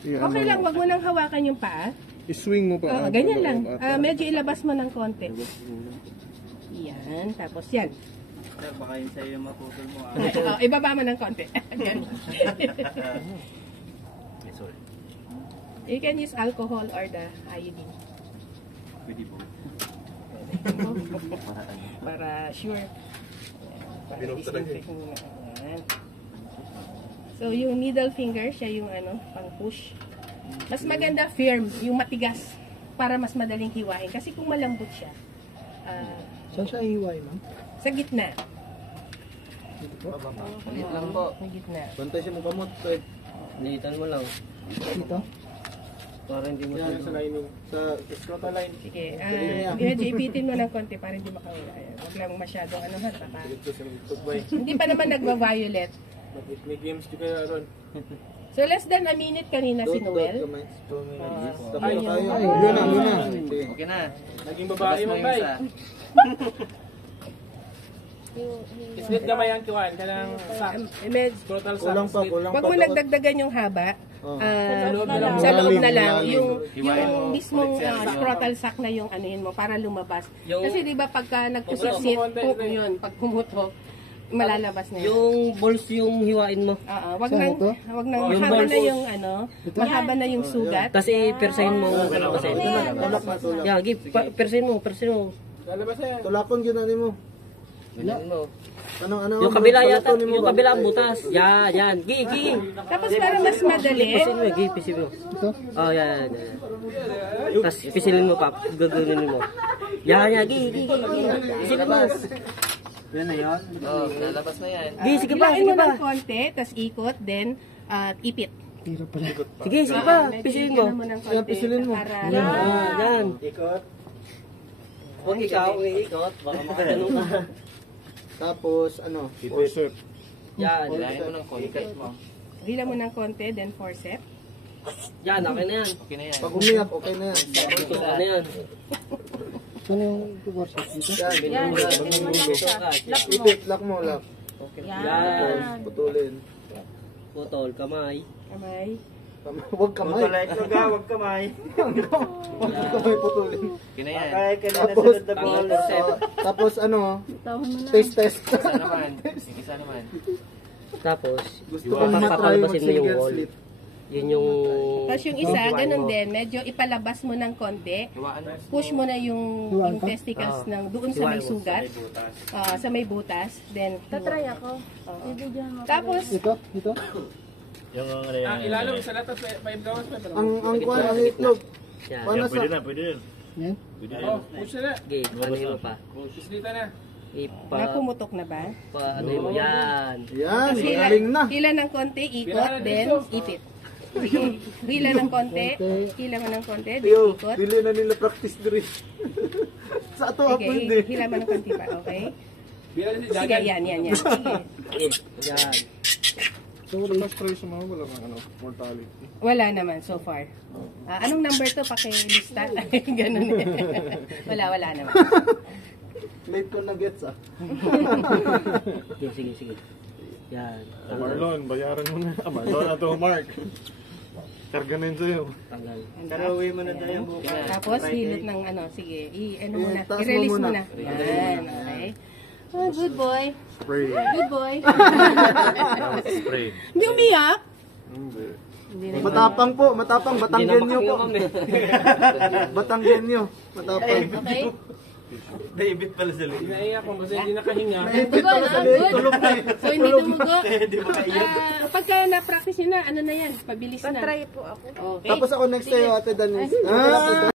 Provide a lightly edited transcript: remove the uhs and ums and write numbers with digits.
Okay lang, wag mo nang hawakan yung paa. I-swing mo pa. Ganyan lang. Medyo ilabas mo ng konti. Yan, tapos yan. Baka yun sa'yo yung maputol mo. Ibaba mo ng konti. Sorry. You can use alcohol or the iodine. Pwede po. Para sure. Para disinfect mo. Ayan. So, yung middle finger, siya yung pang push. Mas maganda firm, yung matigas, para mas madaling hiwain. Kasi kung malambot siya, saan siya hiwain, ma'am? sa gitna. Ulit lang po. Sa gitna. Bantay siya mo kamot. Litan mo lang. Dito? Para hindi mo Yan, sa lining. Sa scrotal line. Sige, medyo ipitin mo ng konti para hindi makawala. Ayan. Huwag lang masyadong baka. Hindi pa naman nagva-violet. May games di kaya ron. So, less than a minute kanina si Noel. Ay, yun na. Okay na. Naging babae mo ba? Islit ka ba yan, Kiwan? Kanang scrotal sack. Wag mo nagdagdagan yung haba. Sa loob na lang. Yung mismong scrotal sack na yung anuhin mo para lumabas. Kasi di ba pagka nagpusisit, yun, pag pumutok, malalabas na yun. Yung balls yung hiwain mo. Wag nang mahaba na yung mahaba na yung sugat. Tapos i-persahin mo. Yeah, persahin mo. Tulakon yun mo. Yung kabila yata, yung kabila butas. Yan. Gi. Tapos para mas madali. Pisil mo. Oh, yan. Tapos pisilin mo pa. Gagawin mo. Yan. Gi. Pisilin mo. Yan na yun? Oo, lalabas na yan. Gi, sige pa. Hilain mo ng konti, tapos ikot, then ipit. Sige pa. Pisilin mo. Yan, pisilin mo. Yan. Ikot. Huwag ikaw, ikot. Baka makatanong ka. Tapos, Forcep. Yan. Hilahin mo ng konti. Hila mo ng konti, then forcep. Yan, okay na yan. pag umiyak, okay na yan. Okay na yan. Saan yung forcep dito? Yan. Ipit, lock mo, lock. Yan. Putulin. Putol, kamay. Kamay. Huwag kamay. Huwag kamay. Huwag kamay putulin. Kinayan. Tapos taste test. Isa naman. Tapos, Gusto kong matry papalabasin mo yung mag-single wall. slit. Yun yung... Tapos yung isa, ganun din, medyo ipalabas mo ng konti. Push mo na yung testicles doon sa may sugat. Sa may butas. Then, Tatry ako. tapos, Ito? Yung ano yan. Ilalim sa latas, 5 gawas pa. Ang kuwan, ang itlog. Yan. Paano sa... Pwede na. Yan? Pwede na. Push na. Okay, ano mo pa? Islita na. napumutok na ba? Ano mo? Yan. Yan, galing na. Hila ng konti, ikot, then ipit. Hila ng konti, hila mo ng konti, then Yo, ikot. dili na nila practice diri. Sa ato ako Sige, hindi. hila mo ng konti pa, okay? Sige, yan. Sige. Yan. So, wala spray sa mga wala kang mortality. Wala naman so far. Anong number to? Pakilista? Ganun eh. Wala naman. Late ko na gets Sige. Yan. Marlon, bayaran mo na. Marlon, ato Mark. Karga na yun sa'yo. Tanggal. Karaway mo na tayo bukas. Tapos hilot ng sige, muna, taas mo i-release muna. muna. Yan, okay. Oh, good boy. Spray. Good boy. Spray. Hindi umiyak. Hindi. Matapang po, matapang. Batanggenyo po. Batanggenyo. Matapang. Okay? David pala sa loob. Naiyak ko kasi hindi nakahinga. Dugo, good. Tulog na eh. So, hindi tumugo. Pagka na-practice nyo na, ano na yan? Pabilis na. Try po ako. Okay. Tapos ako next tayo, Ate Danis.